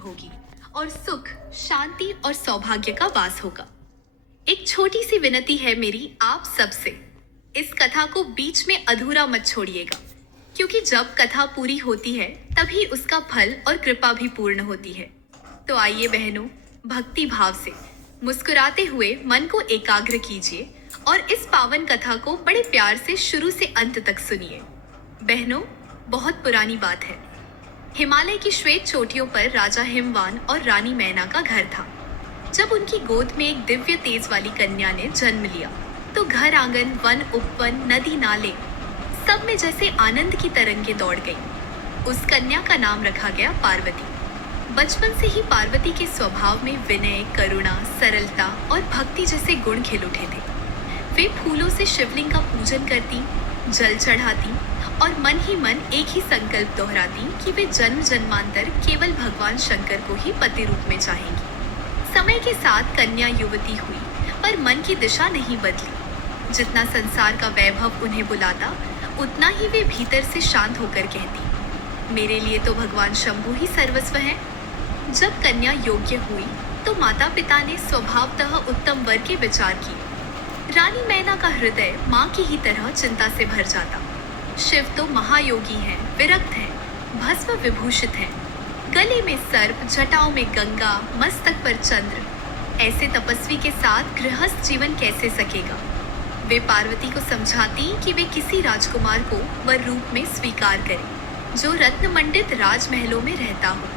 होगी और सुख, शांति और सौभाग्य का वास होगा। एक छोटी सी विनती है मेरी आप सबसे, इस कथा को बीच में अधूरा मत छोड़िएगा, क्योंकि जब कथा पूरी होती है तभी उसका फल और कृपा भी पूर्ण होती है। तो आइए बहनों, भक्ति भाव से मुस्कुराते हुए मन को एकाग्र कीजिए और इस पावन कथा को बड़े प्यार से शुरू से अंत तक सुनिए। बहनों, बहुत पुरानी बात है। हिमालय की श्वेत चोटियों पर राजा हिमवान और रानी मैना का घर था। जब उनकी गोद में एक दिव्य तेज वाली कन्या ने जन्म लिया तो घर आंगन, वन उपवन, नदी नाले सब में जैसे आनंद की तरंगे दौड़ गई। उस कन्या का नाम रखा गया पार्वती। बचपन से ही पार्वती के स्वभाव में विनय, करुणा, सरलता और भक्ति जैसे गुण खिल उठे थे। वे फूलों से शिवलिंग का पूजन करती, जल चढ़ाती और मन ही मन एक ही संकल्प दोहराती कि वे जन्म जन्मांतर केवल भगवान शंकर को ही पति रूप में चाहेंगी। समय के साथ कन्या युवती हुई, पर मन की दिशा नहीं बदली। जितना संसार का वैभव उन्हें बुलाता, उतना ही वे भीतर से शांत होकर कहती, मेरे लिए तो भगवान शंभु ही सर्वस्व है। जब कन्या योग्य हुई तो माता पिता ने स्वभावतः उत्तम वर के विचार किए। रानी मैना का हृदय माँ की ही तरह चिंता से भर जाता। शिव तो महायोगी हैं, विरक्त हैं, भस्म विभूषित हैं, गले में सर्प, जटाओं में गंगा, मस्तक पर चंद्र। ऐसे तपस्वी के साथ गृहस्थ जीवन कैसे सकेगा। वे पार्वती को समझाती कि वे किसी राजकुमार को वर रूप में स्वीकार करें जो रत्न मंडित राजमहलों में रहता हो।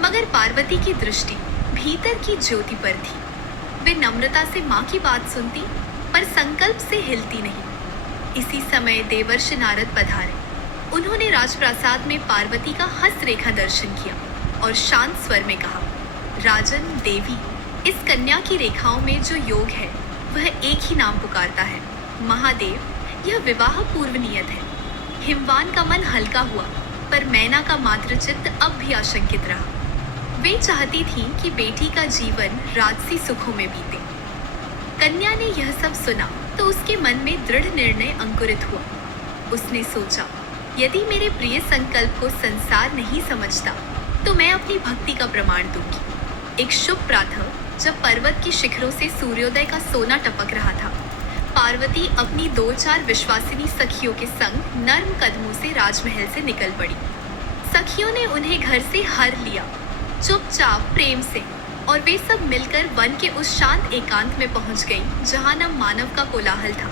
मगर पार्वती की दृष्टि भीतर की ज्योति पर थी। वे नम्रता से माँ की बात सुनती, पर संकल्प से हिलती नहीं। इसी समय देवर्षि नारद पधारे। उन्होंने राजप्रासाद में पार्वती का हस्तरेखा दर्शन किया और शांत स्वर में कहा, राजन देवी, इस कन्या की रेखाओं में जो योग है वह एक ही नाम पुकारता है, महादेव। यह विवाह पूर्व नियत है। हिमवान का मन हल्का हुआ, पर मैना का मातृचित्त अब भी आशंकित रहा। वे चाहती थी कि बेटी का जीवन राजसी सुखों में बीते। कन्या ने यह सब सुना तो उसके मन में दृढ़ निर्णय अंकुरित हुआ। उसने सोचा, यदि मेरे प्रिय संकल्प को संसार नहीं समझता तो मैं अपनी भक्ति का प्रमाण दूंगी। एक शुभ प्रातः, जब पर्वत की शिखरों से सूर्योदय का सोना टपक रहा था, पार्वती अपनी 2-4 विश्वासिनी सखियों के संग नर्म कदमों से राजमहल से निकल पड़ी। सखियों ने उन्हें घर से हर लिया, चुपचाप प्रेम से, और वे सब मिलकर वन के उस शांत एकांत में पहुंच गईं, जहां न मानव का कोलाहल था,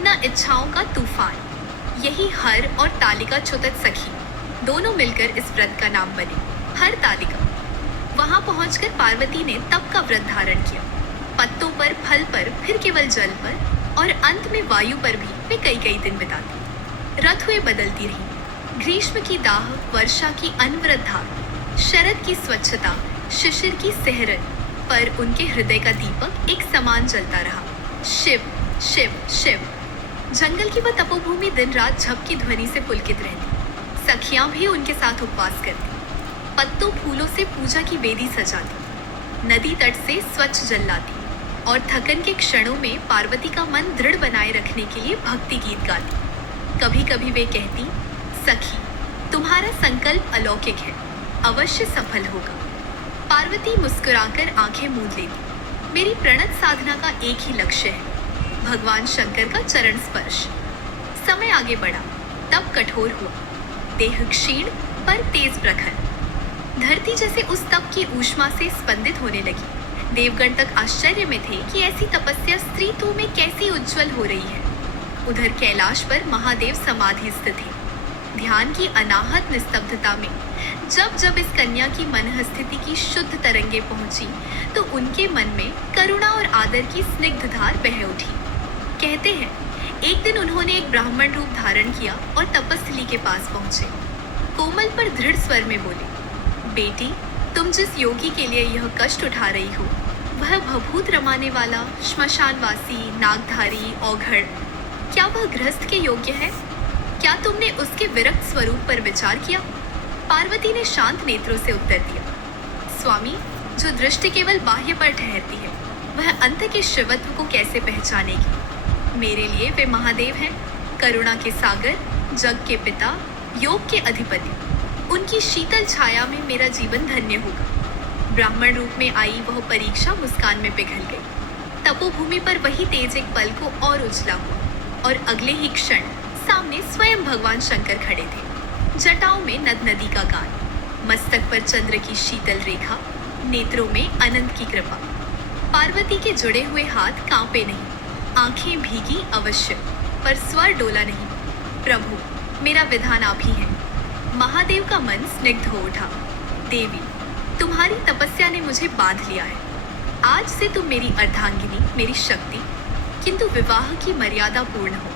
न इच्छाओं का तूफान। यही हर और तालिका छुतत सखी दोनों मिलकर इस व्रत का नाम बने, हर तालिका। वहां पहुंचकर पार्वती ने तप का व्रत धारण किया। पत्तों पर, फल पर, फिर केवल जल पर और अंत में वायु पर भी वे कई दिन बिताती। रथ हुए बदलती रही। ग्रीष्म की दाह, वर्षा की अनवरत धार, शरद की स्वच्छता, शिशिर की सहरन, पर उनके हृदय का दीपक एक समान जलता रहा, शिव शिव शिव। जंगल की वह तपोभूमि दिन रात झपकी ध्वनि से पुलकित रहती। सखियां भी उनके साथ उपवास करती, पत्तों फूलों से पूजा की वेदी सजाती, नदी तट से स्वच्छ जल लाती और थकन के क्षणों में पार्वती का मन दृढ़ बनाए रखने के लिए भक्ति गीत गाती। कभी कभी वे कहती, सखी, तुम्हारा संकल्प अलौकिक है, अवश्य सफल होगा। पार्वती मुस्कुराकर आंखें मूंद लेती। मेरी प्रणत साधना का एक ही लक्ष्य है, भगवान शंकर का चरण स्पर्श। समय आगे बढ़ा, तब कठोर हुआ, देह क्षीण पर तेज प्रखर। धरती जैसे उस तप की ऊष्मा से स्पंदित होने लगी। देवगण तक आश्चर्य में थे कि ऐसी तपस्या स्त्रीत्व में कैसी उज्जवल हो रही है। उधर कैलाश पर महादेव समाधिस्थ थे। ध्यान की अनाहत निस्तब्धता में जब जब इस कन्या की मनः स्थिति की शुद्ध तरंगे पहुंची तो उनके मन में करुणा और आदर की स्निग्ध धार बह उठी। कहते हैं, एक दिन उन्होंने एक ब्राह्मण रूप धारण किया और तपस्थली के पास पहुंचे। कोमल पर दृढ़ स्वर में बोले, बेटी, तुम जिस योगी के लिए यह कष्ट उठा रही हो, वह भभूत रमाने वाला, श्मशानवासी, नागधारी, औघड़, क्या वह गृहस्थ के योग्य है? क्या तुमने उसके विरक्त स्वरूप पर विचार किया? पार्वती ने शांत नेत्रों से उत्तर दिया, स्वामी, जो दृष्टि केवल बाह्य पर ठहरती है, वह अंत के शिवत्व को कैसे पहचानेगी? मेरे लिए वे महादेव हैं, करुणा के सागर, जग के पिता, योग के अधिपति। उनकी शीतल छाया में मेरा जीवन धन्य होगा। ब्राह्मण रूप में आई वह परीक्षा मुस्कान में पिघल गई। तपोभूमि पर वही तेज एक पल को और उछला हुआ और अगले ही क्षण सामने स्वयं भगवान शंकर खड़े थे। जटाओं में नद नदी का गान, मस्तक पर चंद्र की शीतल रेखा, नेत्रों में अनंत की कृपा। पार्वती के जुड़े हुए हाथ कांपे नहीं, आंखें भीगी अवश्य, पर स्वर डोला नहीं। प्रभु, मेरा विधान आप ही है। महादेव का मन स्निग्ध हो उठा। देवी, तुम्हारी तपस्या ने मुझे बांध लिया है। आज से तुम मेरी अर्धांगिनी, मेरी शक्ति, किंतु विवाह की मर्यादा पूर्ण हो।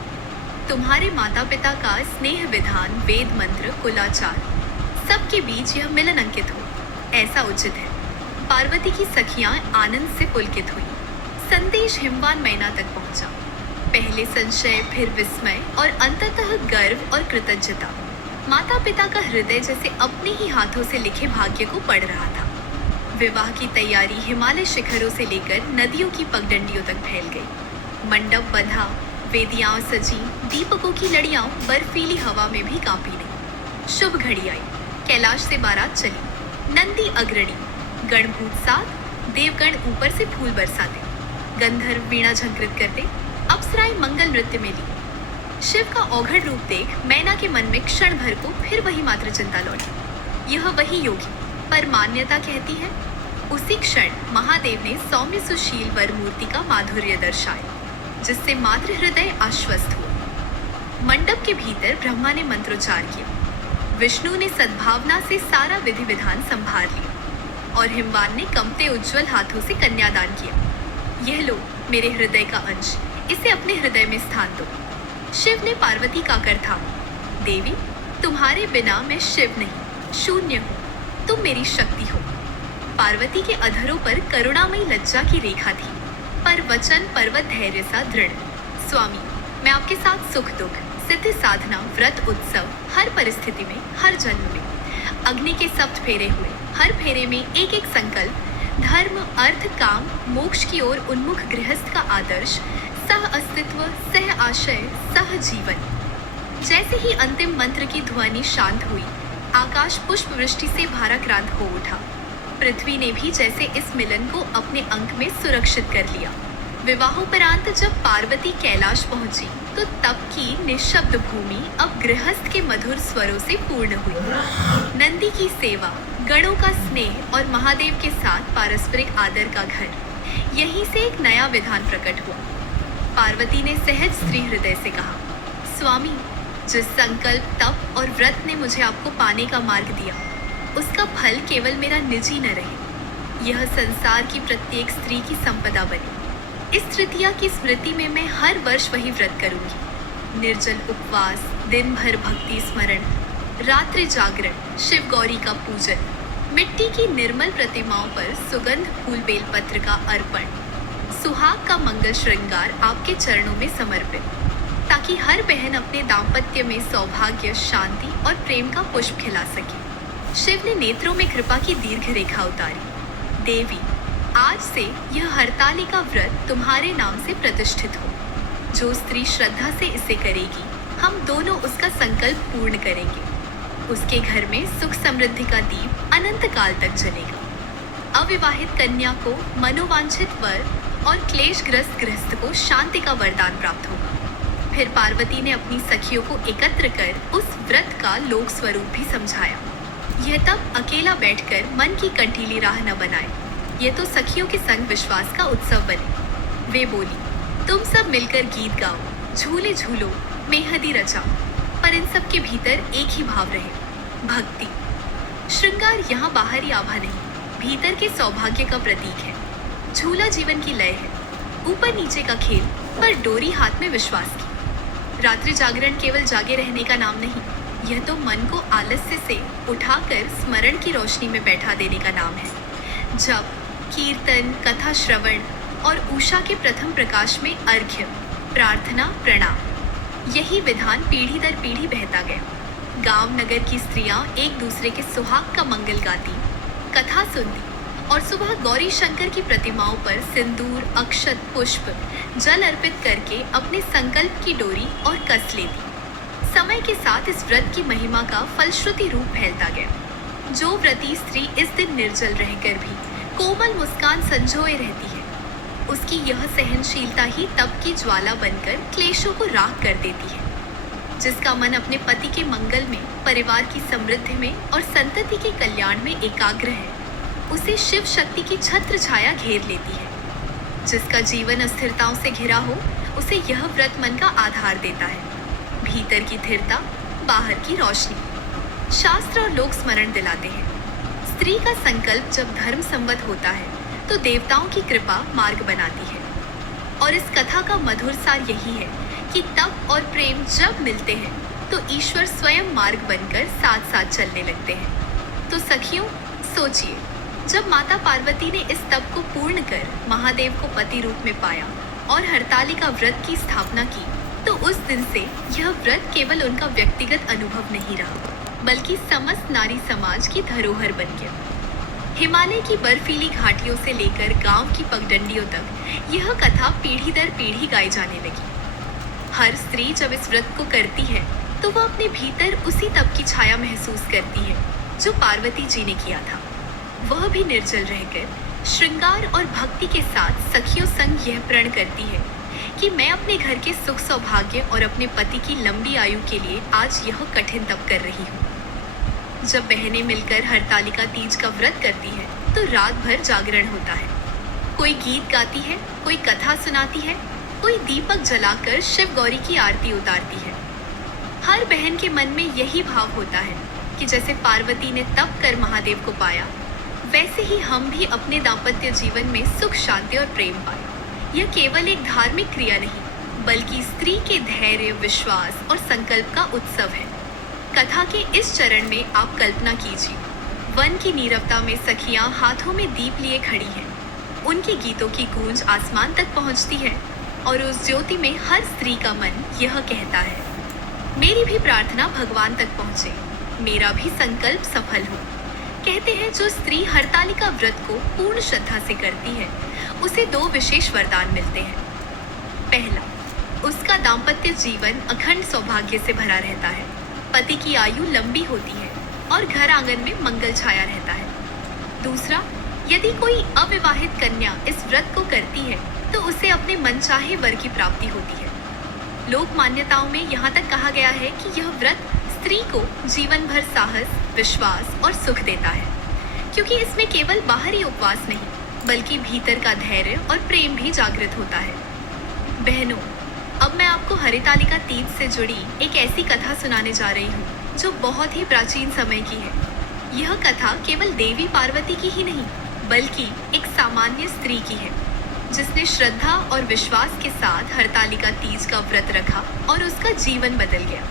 तुम्हारे माता पिता का स्नेह विधान, वेद मंत्र, कुलाचार, सबके बीच यह मिलन अंकित हो, ऐसा उचित है। पार्वती की सखियां आनंद से पुलकित हुई। संदेश हिमवान मैना तक पहुंचा। पहले संशय, फिर विस्मय और अंततः गर्व और कृतज्ञता। माता पिता का हृदय जैसे अपने ही हाथों से लिखे भाग्य को पढ़ रहा था। विवाह की तैयारी हिमालय शिखरों से लेकर नदियों की पगडंडियों तक फैल गई। मंडप बंधा, वेदियां सजी, दीपकों की लड़ियां बर्फीली हवा में भी कांपी नहीं। शुभ घड़ी आई। कैलाश से बारात चली। नंदी अग्रणी, गणभूत साथ, देवगण ऊपर से फूल बरसाते, गंधर्व वीणा झंकृत करते, अप्सराएं मंगल नृत्य में ली। शिव का औघड़ रूप देख मैना के मन में क्षण भर को फिर वही मात्र चिंता लौटी। यह वही योगी, पर मान्यता कहती है। उसी क्षण महादेव ने सौम्य सुशील वर मूर्ति का माधुर्य दर्शाया, जिससे मातृ हृदय आश्वस्त हुआ। मंडप के भीतर ब्रह्मा ने मंत्रोच्चार किया। विष्णु ने सद्भावना से सारा विधि विधान संभाल लिया और हिमवान ने कंपते उज्जवल हाथों से कन्यादान किया। यह लो मेरे हृदय का अंश, इसे अपने हृदय में स्थान दो। शिव ने पार्वती का कर थामा। देवी, तुम्हारे बिना मैं शिव नहीं, शून्य हूँ, तुम मेरी शक्ति हो। पार्वती के अधरों पर करुणामयी लज्जा की रेखा थी, पर वचन पर्वत धैर्य सा दृढ़। स्वामी, मैं आपके साथ सुख दुख, सिद्ध साधना, व्रत उत्सव, हर परिस्थिति में, हर जन्म में। अग्नि के सप्त फेरे हुए, हर फेरे में एक एक संकल्प, धर्म, अर्थ, काम, मोक्ष की ओर उन्मुख गृहस्थ का आदर्श, सह अस्तित्व, सह आशय, सह जीवन। जैसे ही अंतिम मंत्र की ध्वनि शांत हुई, आकाश पुष्प वृष्टि से भाराक्रांत हो उठा। पृथ्वी ने भी जैसे इस मिलन को अपने अंक में सुरक्षित कर लिया। विवाहोपरांत जब पार्वती कैलाश पहुंची, तो तप की निःशब्द भूमि अब गृहस्थ के मधुर स्वरों से पूर्ण हुई। नंदी की सेवा, गणों का स्नेह और महादेव के साथ पारस्परिक आदर का घर, यहीं से एक नया विधान प्रकट हुआ। पार्वती ने सहज स्त्री हृदय से कहा, स्वामी, जिस संकल्प, तप और व्रत ने मुझे आपको पाने का मार्ग दिया, उसका फल केवल मेरा निजी न रहे, यह संसार की प्रत्येक स्त्री की संपदा बने। इस तृतीया की स्मृति में मैं हर वर्ष वही व्रत करूंगी। निर्जल उपवास, दिन भर भक्ति स्मरण, रात्रि जागरण, शिव गौरी का पूजन, मिट्टी की निर्मल प्रतिमाओं पर सुगंध फूल बेलपत्र का अर्पण, सुहाग का मंगल श्रृंगार आपके चरणों में समर्पित, ताकि हर बहन अपने दाम्पत्य में सौभाग्य, शांति और प्रेम का पुष्प खिला सके। शिव ने नेत्रों में कृपा की दीर्घ रेखा उतारी। देवी, आज से यह हरतालिका व्रत तुम्हारे नाम से प्रतिष्ठित हो। जो स्त्री श्रद्धा से इसे करेगी, हम दोनों उसका संकल्प पूर्ण करेंगे। उसके घर में सुख समृद्धि का दीप अनंत काल तक जलेगा। अविवाहित कन्या को मनोवांछित वर और क्लेशग्रस्त गृहस्थ को शांति का वरदान प्राप्त होगा। फिर पार्वती ने अपनी सखियों को एकत्र कर उस व्रत का लोक स्वरूप भी समझाया। यह तब अकेला बैठकर मन की कंटीली राह न बनाए, यह तो सखियों के संग विश्वास का उत्सव बने। वे बोली, तुम सब मिलकर गीत गाओ, झूले झूलो, मेहंदी रचाओ, पर इन सब के भीतर एक ही भाव रहे, भक्ति। श्रृंगार यहाँ बाहरी आभा नहीं, भीतर के सौभाग्य का प्रतीक है। झूला जीवन की लय है, ऊपर नीचे का खेल, पर डोरी हाथ में विश्वास की। रात्रि जागरण केवल जागे रहने का नाम नहीं, यह तो मन को आलस्य से उठाकर स्मरण की रोशनी में बैठा देने का नाम है। जब कीर्तन, कथा श्रवण और उषा के प्रथम प्रकाश में अर्घ्य, प्रार्थना, प्रणाम, यही विधान पीढ़ी दर पीढ़ी बहता गया। गांव नगर की स्त्रियां एक दूसरे के सुहाग का मंगल गाती, कथा सुनती और सुबह गौरी शंकर की प्रतिमाओं पर सिंदूर, अक्षत, पुष्प, जल अर्पित करके अपने संकल्प की डोरी और कस लेती। समय के साथ इस व्रत की महिमा का फलश्रुति रूप फैलता गया। जो व्रती स्त्री इस दिन निर्जल रहकर भी कोमल मुस्कान संजोए रहती है, उसकी यह सहनशीलता ही तप की ज्वाला बनकर क्लेशों को राख कर देती है। जिसका मन अपने पति के मंगल में, परिवार की समृद्धि में और संतति के कल्याण में एकाग्र है, उसे शिव शक्ति की छत्र छाया घेर लेती है। जिसका जीवन अस्थिरताओं से घिरा हो, उसे यह व्रत मन का आधार देता है। भीतर की स्थिरता, बाहर की रोशनी। शास्त्र और लोक स्मरण दिलाते हैं। स्त्री का संकल्प जब धर्म संवत होता है तो देवताओं की कृपा मार्ग बनाती है। और इस कथा का मधुर सार यही है कि तप और प्रेम जब मिलते हैं तो ईश्वर स्वयं मार्ग बनकर साथ साथ चलने लगते हैं। तो सखियों, सोचिए, जब माता पार्वती ने इस तप को पूर्ण कर महादेव को पति रूप में पाया और हरतालिका व्रत की स्थापना की, तो उस दिन से यह व्रत केवल उनका व्यक्तिगत अनुभव नहीं रहा, बल्कि समस्त नारी समाज की धरोहर बन गया। हिमालय की बर्फीली घाटियों से लेकर गांव की पगडंडियों तक यह कथा पीढ़ी दर पीढ़ी गाई जाने लगी। हर स्त्री जब इस व्रत को करती है तो वह अपने भीतर उसी तप की छाया महसूस करती है जो पार्वती जी ने किया था। वह भी निर्जल रहकर श्रृंगार और भक्ति के साथ सखियों संग यह प्रण करती है कि मैं अपने घर के सुख सौभाग्य और अपने पति की लंबी आयु के लिए आज यह कठिन तप कर रही हूँ। जब बहनें मिलकर हरतालिका तीज का व्रत करती है तो रात भर जागरण होता है। कोई गीत गाती है, कोई कथा सुनाती है, कोई दीपक जलाकर शिव गौरी की आरती उतारती है। हर बहन के मन में यही भाव होता है कि जैसे पार्वती ने तप कर महादेव को पाया, वैसे ही हम भी अपने दाम्पत्य जीवन में सुख, शांति और प्रेम पाए। यह केवल एक धार्मिक क्रिया नहीं, बल्कि स्त्री के धैर्य, विश्वास और संकल्प का उत्सव है। कथा के इस चरण में आप कल्पना कीजिए, वन की नीरवता में सखियां हाथों में दीप लिए खड़ी हैं। उनके गीतों की गूंज आसमान तक पहुंचती है और उस ज्योति में हर स्त्री का मन यह कहता है, मेरी भी प्रार्थना भगवान तक पहुंचे, मेरा भी संकल्प सफल हो। कहते हैं जो स्त्री हरतालिका व्रत को पूर्ण श्रद्धा से करती है, उसे 2 विशेष वरदान मिलते हैं। पहला, उसका दाम्पत्य जीवन अखंड सौभाग्य से भरा रहता है, पति की आयु लंबी होती है और घर आंगन में मंगल छाया रहता है। दूसरा, यदि कोई अविवाहित कन्या इस व्रत को करती है तो उसे अपने मनचाहे वर की प्राप्ति होती है। लोक मान्यताओं में यहाँ तक कहा गया है कि यह व्रत स्त्री को जीवन भर साहस, विश्वास और सुख देता है, क्योंकि इसमें केवल बाहरी उपवास नहीं, बल्कि भीतर का धैर्य और प्रेम भी जागृत होता है। बहनों, अब मैं आपको हरितालिका तीज से जुड़ी एक ऐसी कथा सुनाने जा रही हूँ जो बहुत ही प्राचीन समय की है। यह कथा केवल देवी पार्वती की ही नहीं, बल्कि एक सामान्य स्त्री की है, जिसने श्रद्धा और विश्वास के साथ हरतालिका तीज का व्रत रखा और उसका जीवन बदल गया।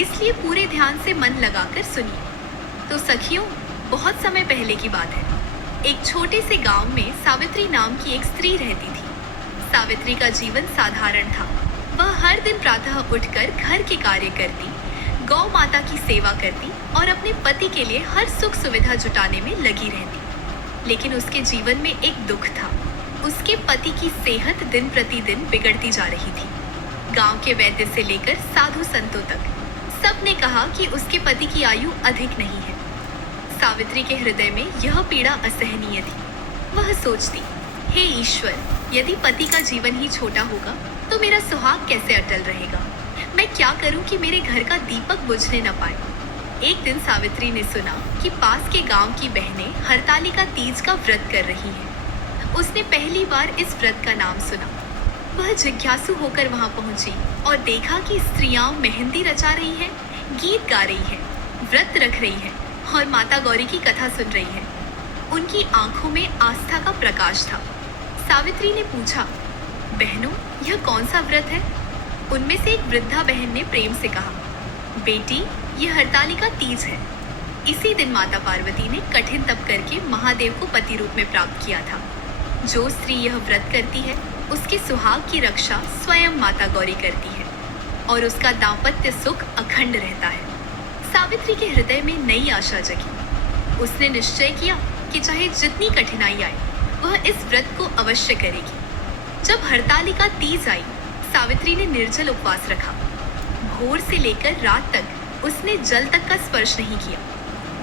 इसलिए पूरे ध्यान से मन लगाकर सुनिए। तो सखियों, बहुत समय पहले की बात है। एक छोटे से गांव में सावित्री नाम की एक स्त्री रहती थी। सावित्री का जीवन साधारण था। वह हर दिन प्रातः उठकर घर के कार्य करती, गौ माता की सेवा करती और अपने पति के लिए हर सुख सुविधा जुटाने में लगी रहती। लेकिन उसके जीवन में एक दुख था। उसके पति की सेहत दिन प्रतिदिन बिगड़ती जा रही थी। गांव के वैद्य से लेकर साधु संतों तक सब ने कहा कि उसके पति की आयु अधिक नहीं है। सावित्री के हृदय में यह पीड़ा असहनीय थी। वह सोचती, हे ईश्वर, यदि पति का जीवन ही छोटा होगा तो मेरा सुहाग कैसे अटल रहेगा? मैं क्या करूं कि मेरे घर का दीपक बुझने न पाए। एक दिन सावित्री ने सुना कि पास के गांव की बहनें हरतालिका तीज का व्रत कर रही हैं। उसने पहली बार इस व्रत का नाम सुना। वह जिज्ञासु होकर वहां पहुंची और देखा कि स्त्रियां मेहंदी रचा रही हैं, गीत गा रही हैं, व्रत रख रही हैं और माता गौरी की कथा सुन रही हैं। उनकी आंखों में आस्था का प्रकाश था। सावित्री ने पूछा, बहनों, यह कौन सा व्रत है? उनमें से एक वृद्धा बहन ने प्रेम से कहा, बेटी, यह हरतालिका तीज है। इसी दिन माता पार्वती ने कठिन तप करके महादेव को पति रूप में प्राप्त किया था। जो स्त्री यह व्रत करती है, उसके सुहाग की रक्षा स्वयं माता गौरी करती है और उसका दाम्पत्य सुख अखंड रहता है। सावित्री के हृदय में नई आशा जगी। उसने निश्चय किया कि चाहे जितनी कठिनाई आए, वह इस व्रत को अवश्य करेगी। जब हरतालिका तीज आई, सावित्री ने निर्जल उपवास रखा। भोर से लेकर रात तक उसने जल तक का स्पर्श नहीं किया।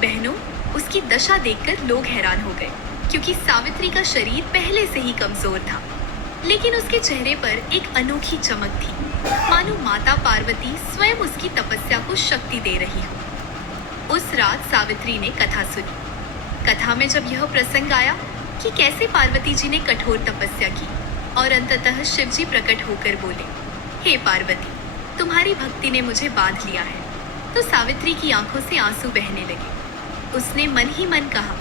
बहनों, उसकी दशा देखकर लोग हैरान हो गए, क्योंकि सावित्री का शरीर पहले से ही कमजोर था, लेकिन उसके चेहरे पर एक अनोखी चमक थी, मानो माता पार्वती स्वयं उसकी तपस्या को शक्ति दे रही हो। उस रात सावित्री ने कथा सुनी। कथा में जब यह प्रसंग आया कि कैसे पार्वती जी ने कठोर तपस्या की और अंततः शिव जी प्रकट होकर बोले, हे पार्वती, तुम्हारी भक्ति ने मुझे बांध लिया है, तो सावित्री की आंखों से आंसू बहने लगे। उसने मन ही मन कहा,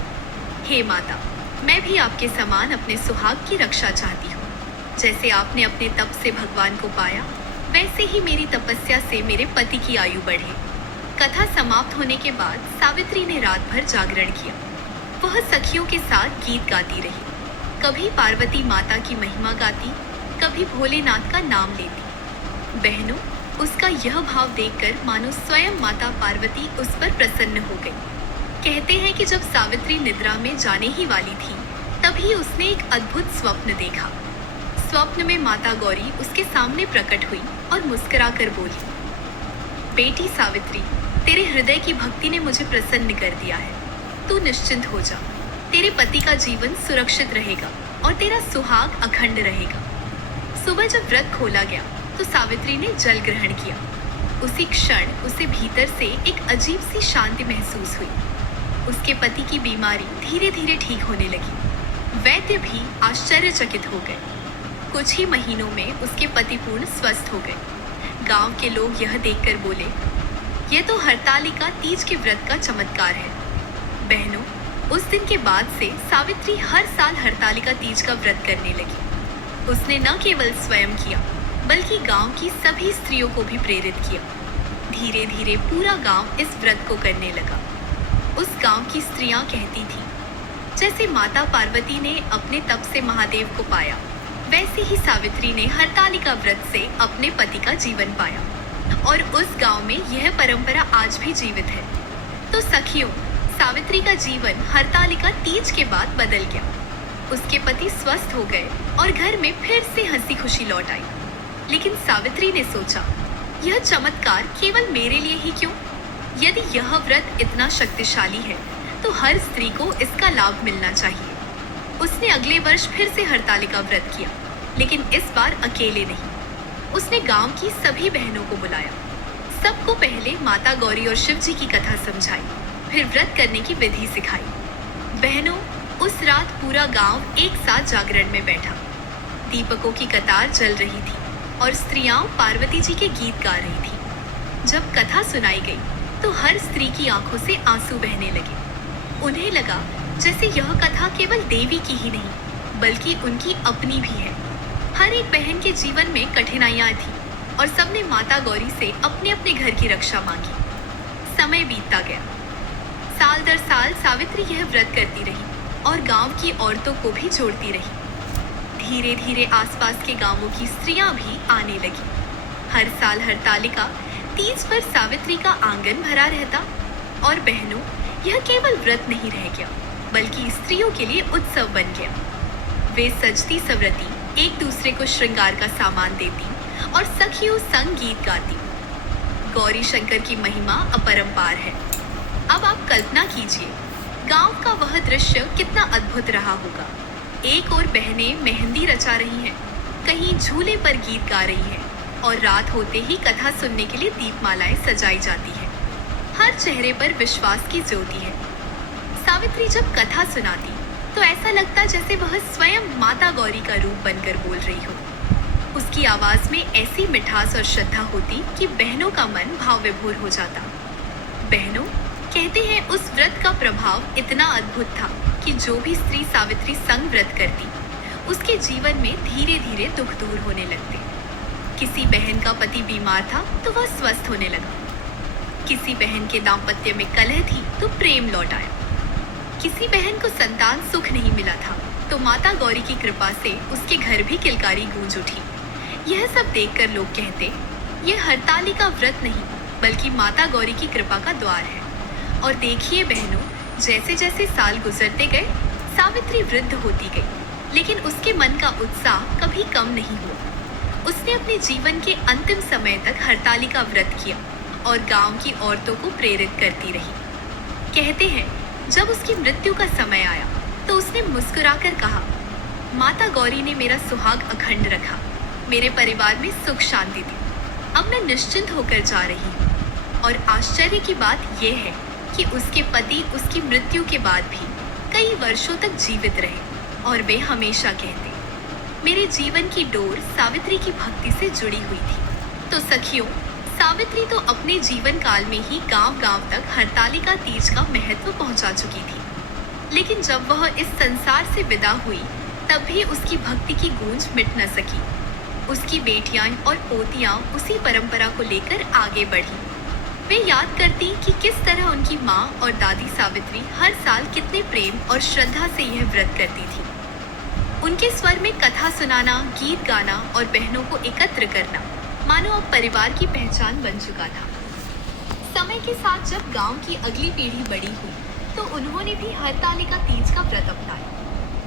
हे माता, मैं भी आपके समान अपने सुहाग की रक्षा चाहती हूँ। जैसे आपने अपने तप से भगवान को पाया, वैसे ही मेरी तपस्या से मेरे पति की आयु बढ़े। कथा समाप्त होने के बाद सावित्री ने रात भर जागरण किया। वह सखियों के साथ गीत गाती रही, कभी पार्वती माता की महिमा गाती, कभी भोलेनाथ का नाम लेती। बहनों, उसका यह भाव देखकर मानो स्वयं माता पार्वती उस पर प्रसन्न हो गई। कहते हैं कि जब सावित्री निद्रा में जाने ही वाली थी, तभी उसने एक अद्भुत स्वप्न देखा। स्वप्न में माता गौरी उसके सामने प्रकट हुई और मुस्कुराकर बोली, बेटी सावित्री, तेरे हृदय की भक्ति ने मुझे प्रसन्न कर दिया है। तू निश्चिंत हो जा, तेरे पति का जीवन सुरक्षित रहेगा और तेरा सुहाग अखंड रहेगा। सुबह जब व्रत खोला गया तो सावित्री ने जल ग्रहण किया। उसी क्षण उसे भीतर से एक अजीब सी शांति महसूस हुई। उसके पति की बीमारी धीरे धीरे ठीक होने लगी। वैद्य भी आश्चर्यचकित हो गए। कुछ ही महीनों में उसके पति पूर्ण स्वस्थ हो गए। गांव के लोग यह देखकर बोले, यह तो हरतालिका तीज के व्रत का चमत्कार है। बहनों, उस दिन के बाद से सावित्री हर साल हरतालिका तीज का व्रत करने लगी। उसने न केवल स्वयं किया, बल्कि गांव की सभी स्त्रियों को भी प्रेरित किया। धीरे धीरे पूरा गांव इस व्रत को करने लगा। उस गांव की स्त्रियां कहती थीं, जैसे माता पार्वती ने अपने तप से महादेव को पाया, वैसे ही सावित्री ने हरतालिका व्रत से अपने पति का जीवन पाया और उस गांव में यह परंपरा आज भी जीवित है। तो सखियों, सावित्री का जीवन हरतालिका तीज के बाद बदल गया। उसके पति स्वस्थ हो गए और घर में फिर से हंसी खुशी लौट आई। लेकिन सावित्री ने सोचा, यह चमत्कार केवल मेरे लिए ही क्यों? यदि यह व्रत इतना शक्तिशाली है, तो हर स्त्री को इसका लाभ मिलना चाहिए। उसने अगले वर्ष फिर से हरतालिका व्रत किया, लेकिन इस बार अकेले नहीं। उसने गांव की सभी बहनों को बुलाया। सबको पहले माता गौरी और शिव जी की कथा समझाई, फिर व्रत करने की विधि सिखाई। बहनों, उस रात पूरा गांव एक साथ जागरण में बैठा। दीपकों की कतार जल रही थी और स्त्रियां पार्वती जी के गीत गा रही थीं। जब कथा सुनाई गई तो हर स्त्री की आंखों से आंसू बहने लगे। उन्हें लगा जैसे यह कथा केवल देवी की ही नहीं, बल्कि उनकी अपनी भी है। हर एक बहन के जीवन में कठिनाइयां थी और सबने माता गौरी से अपने अपने घर की रक्षा मांगी। समय बीतता गया। साल दर साल सावित्री यह व्रत करती रही और गांव की औरतों को भी जोड़ती रही। धीरे धीरे आसपास के गांवों की स्त्रियां भी आने लगी। हर साल हरतालिका तीज पर सावित्री का आंगन भरा रहता। और बहनों, यह केवल व्रत नहीं रह गया, बल्कि स्त्रियों के लिए उत्सव बन गया। वे सजती सवरती एक दूसरे को श्रृंगार का सामान देती और सखियों संग गीत गाती। गौरी शंकर की महिमा अपरंपार है। अब आप कल्पना कीजिए, गांव का वह दृश्य कितना अद्भुत रहा होगा। एक और बहनें मेहंदी रचा रही हैं, कहीं झूले पर गीत गा रही हैं और रात होते ही कथा सुनने के लिए दीपमालाएं सजाई जाती हैं। हर चेहरे पर विश्वास की ज्योति है। सावित्री जब कथा सुनाती तो ऐसा लगता जैसे वह स्वयं माता गौरी का रूप बनकर बोल रही हो। उसकी आवाज में ऐसी मिठास और श्रद्धा होती कि बहनों का मन भाव विभोर हो जाता। बहनों, कहते हैं उस व्रत का प्रभाव इतना अद्भुत था कि जो भी स्त्री सावित्री संग व्रत करती, उसके जीवन में धीरे धीरे दुख दूर होने लगते। किसी बहन का पति बीमार था तो वह स्वस्थ होने लगा। किसी बहन के दाम्पत्य में कलह थी तो प्रेम लौट आया। किसी बहन को संतान सुख नहीं मिला था तो माता गौरी की कृपा से उसके घर भी किलकारी गूंज उठी। यह सब देखकर लोग कहते, यह हरतालिका व्रत नहीं बल्कि माता गौरी की कृपा का द्वार है। और देखिए बहनों, जैसे जैसे साल गुजरते गए, सावित्री वृद्ध होती गई, लेकिन उसके मन का उत्साह कभी कम नहीं हुआ। उसने अपने जीवन के अंतिम समय तक हरतालिका व्रत किया और गांव की औरतों को प्रेरित करती रही। कहते हैं जब उसकी मृत्यु का समय आया तो उसने मुस्कुराकर कहा, माता गौरी ने मेरा सुहाग अखंड रखा, मेरे परिवार में सुख शांति थी, अब मैं निश्चिंत होकर जा रही हूँ। और आश्चर्य की बात यह है कि उसके पति उसकी मृत्यु के बाद भी कई वर्षों तक जीवित रहे और वे हमेशा कहते, मेरे जीवन की डोर सावित्री की भक्ति से जुड़ी हुई थी। तो सखियों, सावित्री तो अपने जीवन काल में ही गांव-गांव तक हरतालिका तीज का महत्व पहुंचा चुकी थी, लेकिन जब वह इस संसार से विदा हुई तब भी उसकी भक्ति की गूंज मिट न सकी। उसकी बेटियां और पोतियां उसी परंपरा को लेकर आगे बढ़ी। वे याद करती कि किस तरह उनकी माँ और दादी सावित्री हर साल कितने प्रेम और श्रद्धा से यह व्रत करती थी। उनके स्वर में कथा सुनाना, गीत गाना और बहनों को एकत्र करना मानो अब परिवार की पहचान बन चुका था। समय के साथ जब गांव की अगली पीढ़ी बड़ी हुई तो उन्होंने भी हरतालिका तीज का व्रत अपनाया।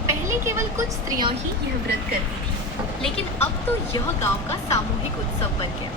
पहले केवल कुछ स्त्रियां ही यह व्रत करती थी, लेकिन अब तो यह गांव का सामूहिक उत्सव बन गया।